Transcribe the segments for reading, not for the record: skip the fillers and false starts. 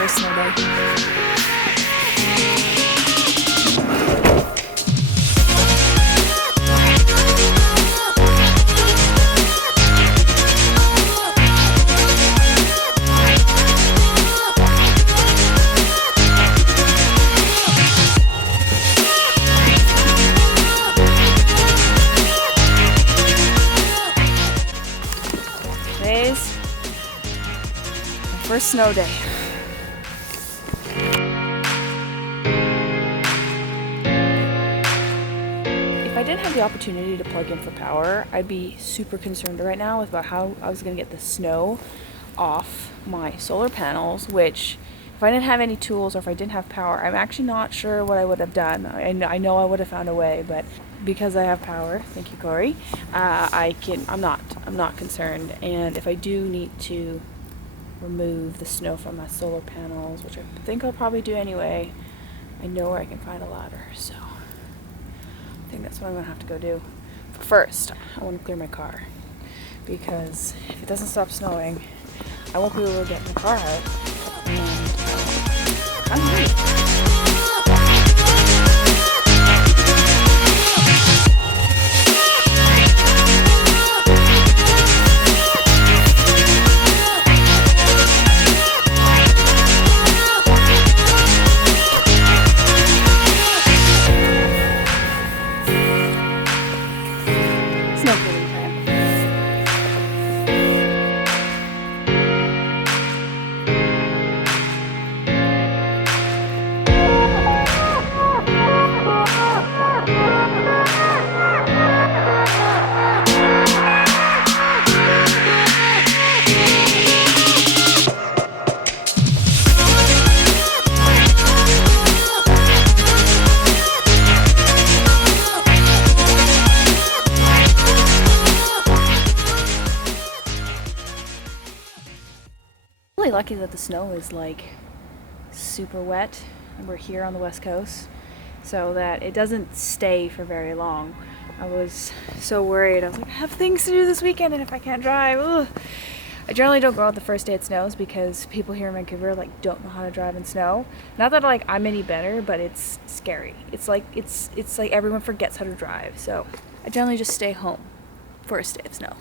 First snow day. Today's my first snow day. If I didn't have the opportunity to plug in for power, I'd be super concerned right now about how I was going to get the snow off my solar panels, which if I didn't have any tools or if I didn't have power, I'm actually not sure what I would have done. I know I would have found a way, but because I have power, thank you, Corey, I'm not concerned. And if I do need to remove the snow from my solar panels, which I think I'll probably do anyway, I know where I can find a ladder, so I think that's what I'm gonna have to go do. But first, I want to clear my car, because if it doesn't stop snowing, I won't be able to get my car out. And I'm late. Snow cleaning time. Really lucky that the snow is like super wet and we're here on the west coast, so that it doesn't stay for very long. I was so worried. I was like, I have things to do this weekend, and if I can't drive, ugh. I generally don't go out the first day it snows because people here in Vancouver like don't know how to drive in snow. Not that like I'm any better, but it's scary. It's like everyone forgets how to drive. So I generally just stay home first day of snow.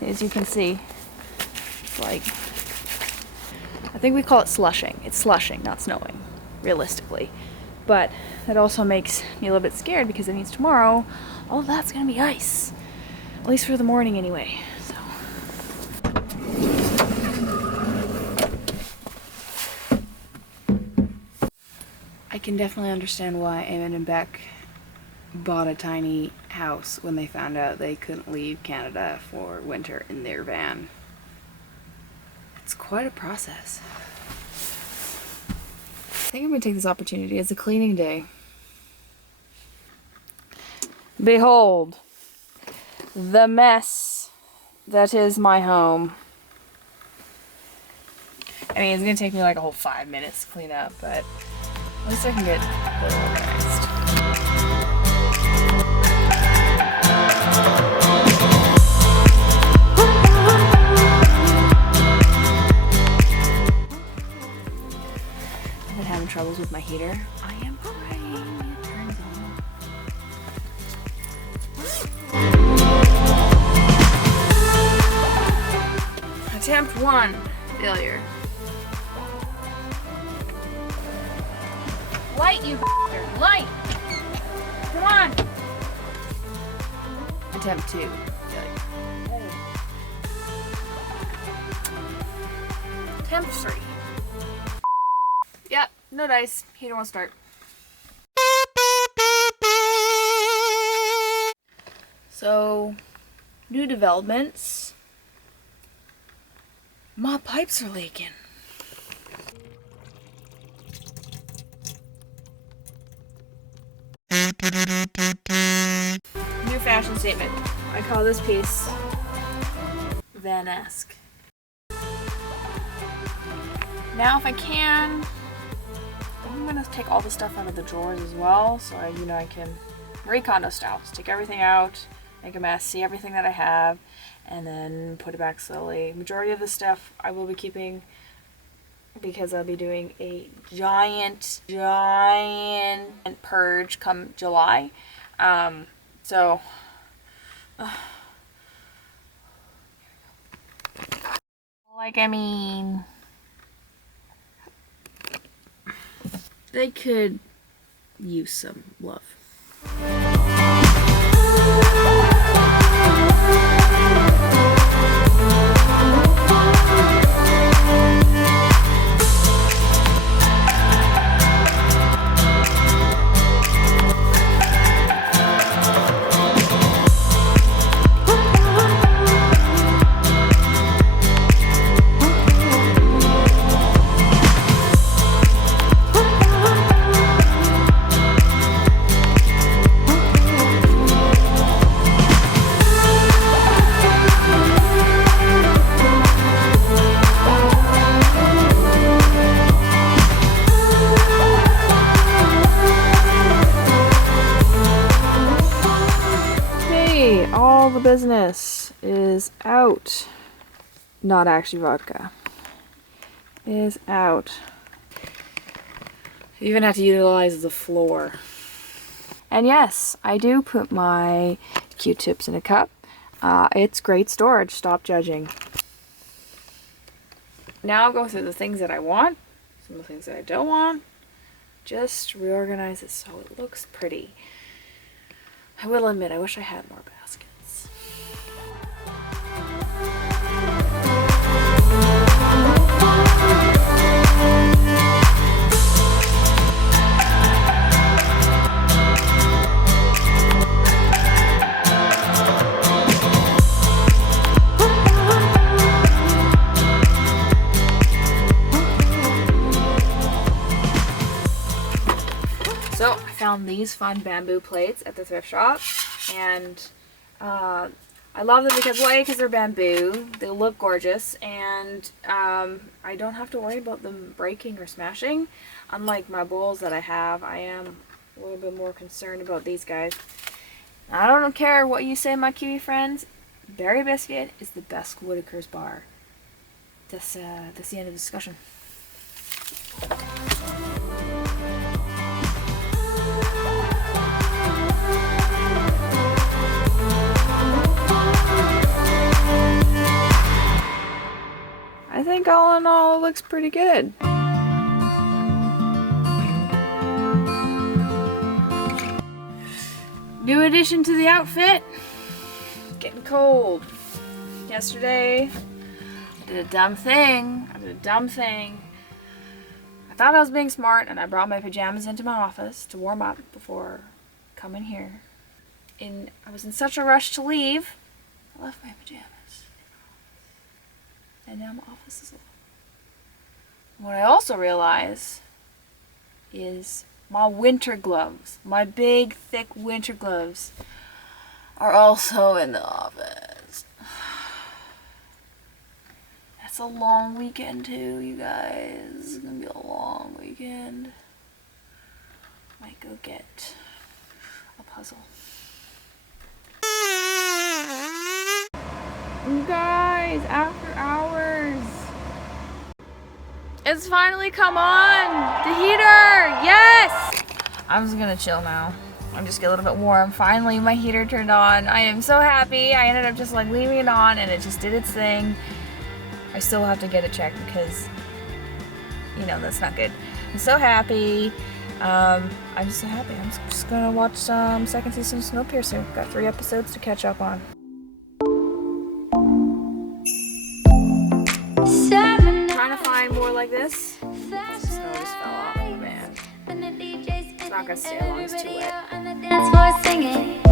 As you can see, it's like, I think we call it slushing. It's slushing, not snowing, realistically. But that also makes me a little bit scared because it means tomorrow all of that's gonna be ice. At least for the morning anyway. So I can definitely understand why Eamon and Beck bought a tiny house when they found out they couldn't leave Canada for winter in their van. It's quite a process. I think I'm going to take this opportunity as a cleaning day. Behold, the mess that is my home. I mean, it's going to take me like a whole 5 minutes to clean up, but at least I can get a little organized. I've been having troubles with my heater. I am praying it turns on. Attempt 1, failure. Light, you bastard! Light! Come on! Attempt 2, failure. Attempt 3. Yep, no dice. Heater won't start. So, new developments. My pipes are leaking. New fashion statement. I call this piece Van-esque. Now if I can, I'm gonna take all the stuff out of the drawers as well, so I can Marie Kondo style. Just take everything out, make a mess, see everything that I have, and then put it back slowly. Majority of the stuff I will be keeping because I'll be doing a giant purge come July. So they could use some love. All the business is out. Not actually vodka. Is out. You even have to utilize the floor. And yes, I do put my Q-tips in a cup. It's great storage. Stop judging. Now I'll go through the things that I want, some of the things that I don't want. Just reorganize it so it looks pretty. I will admit, I wish I had more baskets. So I found these fun bamboo plates at the thrift shop, and I love them because, well, A, because they're bamboo, they look gorgeous, and I don't have to worry about them breaking or smashing. Unlike my bowls that I have, I am a little bit more concerned about these guys. I don't care what you say, my Kiwi friends, Berry Biscuit is the best Whitaker's bar. That's the end of the discussion. I think all in all, it looks pretty good. New addition to the outfit. Getting cold. Yesterday, I did a dumb thing. I thought I was being smart, and I brought my pajamas into my office to warm up before coming here. And I was in such a rush to leave, I left my pajamas. And now my office is alone. What I also realize is my winter gloves, my big, thick winter gloves, are also in the office. It's a long weekend too, you guys. It's gonna be a long weekend. Might go get a puzzle. You guys, after hours. It's finally come on! The heater! Yes! I'm just gonna chill now. I'm just get a little bit warm. Finally, my heater turned on. I am so happy. I ended up just like leaving it on and it just did its thing. I still have to get it checked because, you know, that's not good. I'm so happy. I'm just so happy. I'm just gonna watch some second season of Snowpiercer. Got 3 episodes to catch up on. Trying to find more like this. The snow just fell off, man. It's not gonna stay as long as it's too wet.